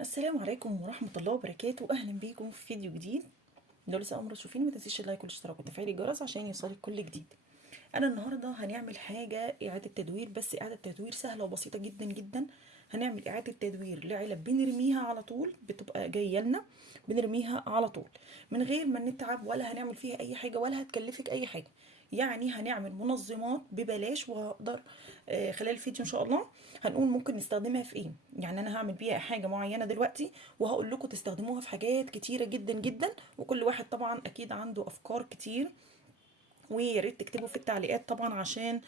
السلام عليكم ورحمة الله وبركاته. أهلا بيكم في فيديو جديد. لو لسه أول مرة تشوفيني ما تنسيش اللايك والاشتراك وتفعيل الجرس عشان يوصلك كل جديد. أنا النهاردة هنعمل حاجة إعادة تدوير، بس إعادة تدوير سهلة وبسيطة جدا جدا. هنعمل إعادة تدوير لعلب بنرميها على طول، بتبقى جاية لنا بنرميها على طول من غير ما نتعب ولا هنعمل فيها أي حاجة ولا هتكلفك أي حاجة. يعني هنعمل منظمات ببلاش، وهقدر خلال الفيديو ان شاء الله هنقول ممكن نستخدمها في ايه. يعني انا هعمل بيها حاجه معينه دلوقتي وهقول لكم تستخدموها في حاجات كتيره جدا جدا، وكل واحد طبعا اكيد عنده افكار كتير، ويا ريت تكتبوا في التعليقات طبعا عشان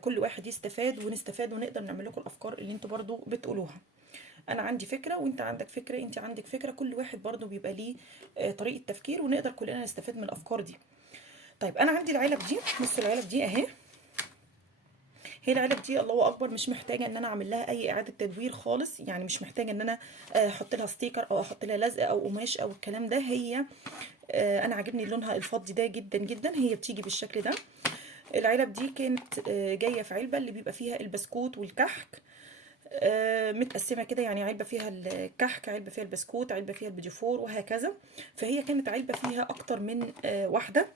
كل واحد يستفاد ونستفاد ونقدر نعمل لكم الافكار اللي انتوا برضو بتقولوها. انا عندي فكره وانت عندك فكره، انت عندك فكره، كل واحد برضو بيبقى ليه طريقه تفكير، ونقدر كلنا نستفاد من الافكار دي. طيب انا عندي العلب دي، بصوا العلب دي اهي. هي العلب دي الله اكبر مش محتاجه ان انا اعمل لها اي اعاده تدوير خالص، يعني مش محتاجه ان انا احط لها ستيكر او احط لها لزق او قماش او الكلام ده. هي انا عاجبني لونها الفضي ده جدا جدا، هي بتيجي بالشكل ده. العلب دي كانت جايه في علبه اللي بيبقى فيها البسكوت والكحك، متقسمه كده، يعني علبه فيها الكحك، علبه فيها البسكوت، علبه فيها البيجيفور، وهكذا. فهي كانت علبه فيها اكتر من واحده،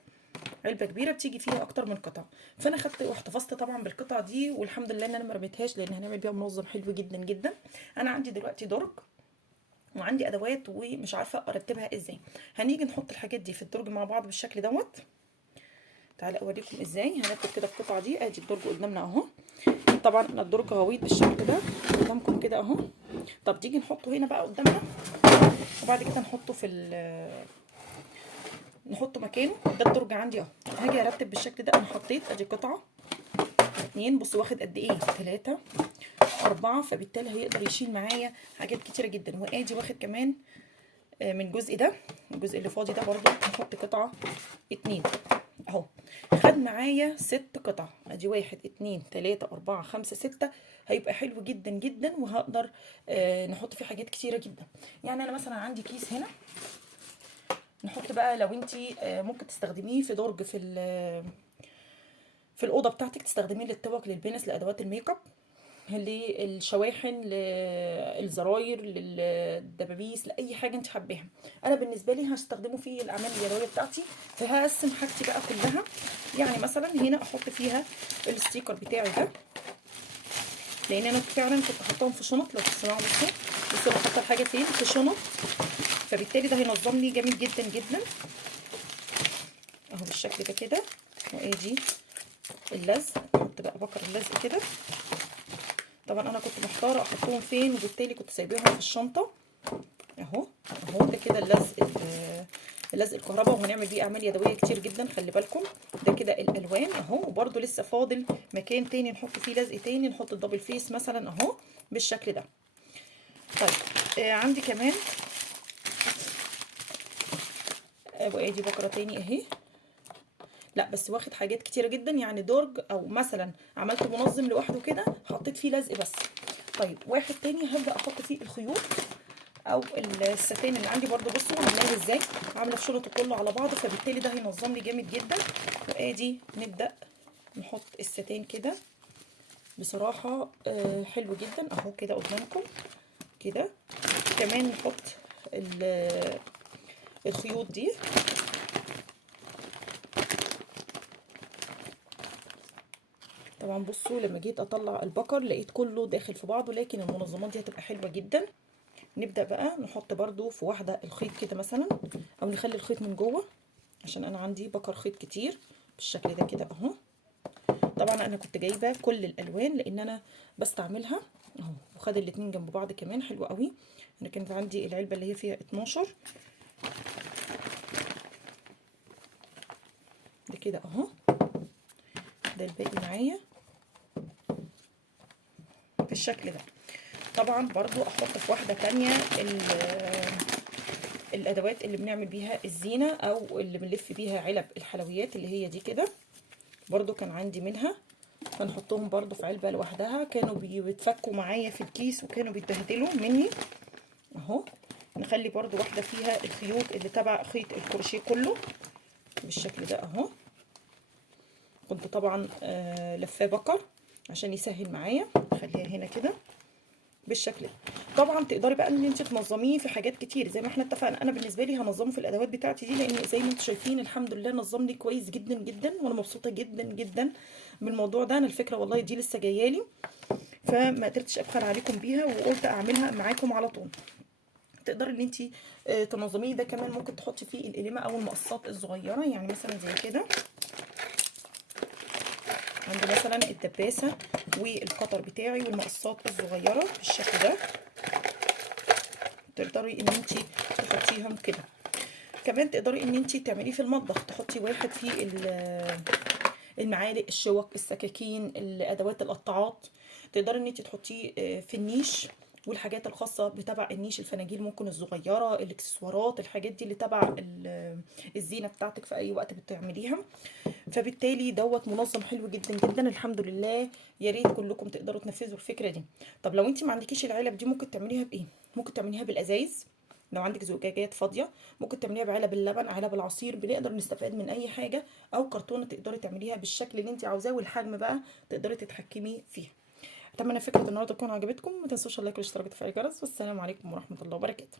علبه كبيره بتيجي فيها اكتر من قطعه. فانا خدت واحتفظت طبعا بالقطع دي، والحمد لله ان انا ما رميتهاش لان هنعمل بيها منظم حلو جدا جدا. انا عندي دلوقتي درج وعندي ادوات ومش عارفه ارتبها ازاي. هنيجي نحط الحاجات دي في الدرج مع بعض بالشكل دوت. تعالى اوريكم ازاي هنرتب كده القطعه دي. ادي الدرج قدامنا اهو، طبعا انا الدرج غويط بالشكل ده قدامكم كده اهو. طب تيجي نحطه هنا بقى قدامنا، وبعد كده نحطه نحطه مكانه. ده الدرج عندي اهو. هاجي ارتب بالشكل ده. انا حطيت ادي قطعه اتنين، بصوا واخد قد ايه، 3 4، فبالتالي هيقدر يشيل معايا حاجات كتيره جدا. وادي واخد كمان من الجزء ده، الجزء اللي فاضي ده برضو هحط قطعه اتنين اهو. خد معايا 6 قطع، ادي 1 2 3 4 5 6. هيبقى حلو جدا جدا، وهقدر نحط فيه حاجات كتيره جدا. يعني انا مثلا عندي كيس هنا نحط بقى، لو انتي ممكن تستخدميه في درج في الاوضه بتاعتك، تستخدميه للطبق، للبنس، لادوات الميك اب، للشواحن، للزراير، للدبابيس، لاي حاجه انت حباها. انا بالنسبه لي هستخدمه في الاعمال اليدويه بتاعتي، فهقسم حاجتي بقى كلها. يعني مثلا هنا احط فيها الستيكر بتاعي ده، لان انا فعلا كنت حاطاهم في شنط. لو تسمعوا بصوا انا حاطه الحاجه فين، في شنط، فبالتالي ده هينظم لي جامد جدا جدا اهو بالشكل ده كده. وادي اللزق، احط بقى بكر اللزق كده. طبعا انا كنت محتاره احطهم فين، وبالتالي كنت سايباهم في الشنطه اهو. اهو ده كده اللزق، اللزق الكهرباء، وهنعمل بيه اعمال يدويه كتير جدا، خلي بالكم. ده كده الالوان اهو، وبرده لسه فاضل مكان تاني نحط فيه لزق تاني، نحط الدبل فيس مثلا اهو بالشكل ده. طيب عندي كمان وادي بكره تاني اهي. لا بس واخد حاجات كتيره جدا، يعني درج او مثلا عملت منظم لوحده كده حطيت فيه لزق بس. طيب واحد تاني هبدا احط فيه الخيوط او الستان اللي عندي برده. بصوا عاملاها ازاي، عامله الشرط كله على بعضه، فبالتالي ده هينظم لي جامد جدا. وادي نبدا نحط الستان كده. بصراحه حلو جدا اهو كده قدامكم كده. كمان نحط الخيوط دي. طبعا بصوا لما جيت اطلع البكر لقيت كله داخل في بعضه، لكن المنظمات دي هتبقى حلوه جدا. نبدا بقى نحط برده في واحده الخيط كده مثلا، او نخلي الخيط من جوه، عشان انا عندي بكر خيط كتير بالشكل ده كده اهو. طبعا انا كنت جايبه كل الالوان لان انا بستعملها اهو، وخد الاتنين جنب بعض كمان حلو قوي. انا كانت عندي العلبه اللي هي فيها 12 ده كده اهو. ده الباقي معايا بالشكل ده. طبعا برضو احط في واحده تانية الادوات اللي بنعمل بيها الزينه، او اللي بنلف بيها علب الحلويات اللي هي دي كده، برضو كان عندي منها. هنحطهم برضو في علبه لوحدها، كانوا بيتفكوا معايا في الكيس وكانوا بيتبهدلوا مني اهو. نخلي برضو واحده فيها الخيوط اللي تبع خيط الكروشيه كله بالشكل ده اهو. كنت طبعا لفاه بكر عشان يسهل معايا. خليها هنا كده بالشكل ده. طبعا تقدري بقى ان انت تنظميه في حاجات كتير زي ما احنا اتفقنا. انا بالنسبه لي هنظمه في الادوات بتاعتي دي، لان زي ما انتم شايفين الحمد لله نظم لي كويس جدا جدا، وانا مبسوطه جدا جدا من الموضوع ده. انا الفكره والله دي لسه جايه لي، فما قدرتش ابخل عليكم بيها وقلت اعملها معاكم على طول. تقدري ان انت تنظميه. ده كمان ممكن تحطي فيه القلمه او المقصات الصغيره، يعني مثلا زي كده. عندي مثلا الدباسه والقطر بتاعي والمقصات الصغيره بالشكل ده، تقدري ان انت تحطيهم كده. كمان تقدري ان انت تعمليه في المطبخ، تحطي واحد فيه المعالق، الشوك، السكاكين، الادوات القطاعات. تقدري ان انت تحطيه في النيش، والحاجات الخاصه بتبع النيش، الفناجيل ممكن الصغيره، الاكسسوارات، الحاجات دي اللي تبع الزينه بتاعتك في اي وقت بتعمليها. فبالتالي دوت منظم حلو جدا جدا الحمد لله. يا ريت كلكم تقدروا تنفذوا الفكره دي. طب لو انت ما عندكيش العلب دي، ممكن تعمليها بايه؟ ممكن تعمليها بالازايز. لو عندك زجاجات فاضيه ممكن تعمليها بعلب اللبن، علب العصير، بنقدر نستفاد من اي حاجه. او كرتونه تقدري تعمليها بالشكل اللي انت عاوزاه، والحجم بقى تقدري تتحكمي فيها. اتمنى فكره النهارده تكون عجبتكم. ما تنسوش اللايك والاشتراك وتفعيل الجرس، والسلام عليكم ورحمه الله وبركاته.